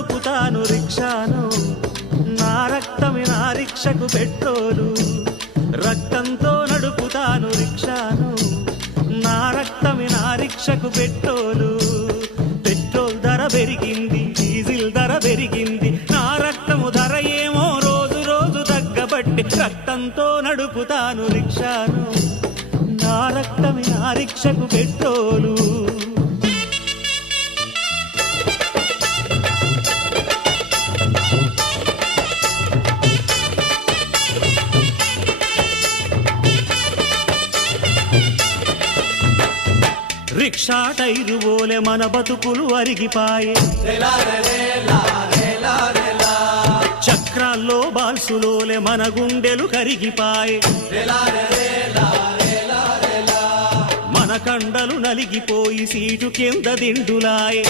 నడుపుతాను రిక్షాను, నా రక్తమే నా రిక్షకు పెట్రోలు. రక్తంతో నడుపుతాను రిక్షాను, నా రక్తమే నా రిక్షకు పెట్రోలు. పెట్రోల్ ధర పెరిగింది, డీజిల్ ధర పెరిగింది, నా రక్తము ధర ఏమో రోజు రోజు తగ్గబట్టి రక్తంతో నడుపుతాను రిక్షాను, నా రక్తమే నా రిక్షకు పెట్రోలు. రిక్షా టైరు ఓలే మన బతుకులు అరిగిపాయే, చక్రాల్లో బాల్సులోలే మన గుండెలు కరిగిపాయే, మన కండలు నలిగిపోయి సీటు కింద దిండులాయే.